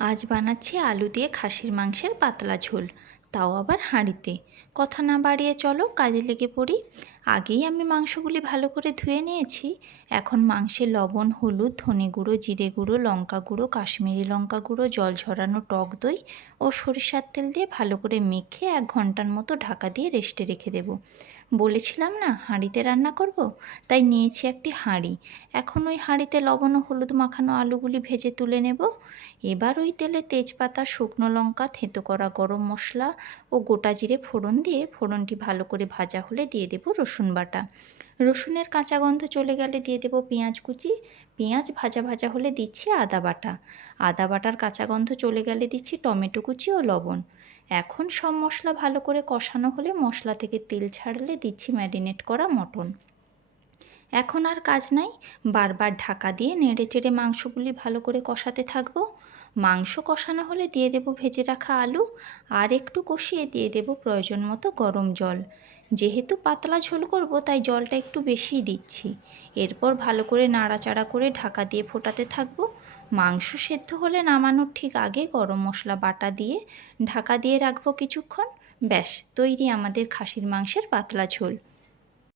আজ বানাচ্ছি আলু দিয়ে খাসির মাংসের পাতলা ঝোল, তাও আবার হাঁড়িতে। কথা না বাড়িয়ে চলো, কাজে লেগে পড়ি। আগেই আমি মাংসগুলি ভালো করে ধুয়ে নিয়েছি। এখন মাংসে লবণ, হলুদ, ধনে গুঁড়ো, জিরে গুঁড়ো, লঙ্কা গুঁড়ো, কাশ্মীরি লঙ্কা গুঁড়ো, জল ঝরানো টক দই ও সরিষার তেল দিয়ে ভালো করে মেখে এক ঘণ্টার মতো ঢাকা দিয়ে রেস্টে রেখে দেবো। বলেছিলাম না হাঁড়িতে রান্না করব? তাই নিয়েছি একটি হাঁড়ি। এখন ওই হাঁড়িতে লবণ ও হলুদ মাখানো আলুগুলি ভেজে তুলে নেব। এবার ওই তেলে তেজপাতা, শুকনো লঙ্কা, থেঁতো করা গরম মশলা ও গোটা জিরে ফোড়ন দিয়ে ফোড়নটি ভালো করে ভাজা হলে দিয়ে দেব রসুন বাটা। রসুনের কাঁচা গন্ধ চলে গেলে দিয়ে দেব পেঁয়াজ কুচি। পেঁয়াজ ভাজা ভাজা হলে দিচ্ছি আদা বাটা। আদা বাটার কাঁচা গন্ধ চলে গেলে দিচ্ছি টমেটো কুচি ও লবণ। এখন সব মশলা ভালো করে কষানো হলে মশলা থেকে তেল ছাড়লে দিচ্ছি ম্যারিনেট করা মটন। এখন আর কাজ নাই, বারবার ঢাকা দিয়ে নেড়ে চেড়ে মাংসগুলি ভালো করে কষাতে থাকব। মাংস কষানো হলে দিয়ে দেব ভেজে রাখা আলু, আর একটু কষিয়ে দিয়ে দেব প্রয়োজন মতো গরম জল। যেহেতু পাতলা ঝোল করব, তাই জলটা একটু বেশিই দিচ্ছি। এরপর ভালো করে নাড়াচাড়া করে ঢাকা দিয়ে ফোটাতে থাকব। মাংস সেদ্ধ হলে নামানোর ঠিক আগে গরম মশলা বাটা দিয়ে ঢাকা দিয়ে রাখব কিছুক্ষণ। ব্যাস, তৈরি আমাদের খাসির মাংসের পাতলা ঝোল।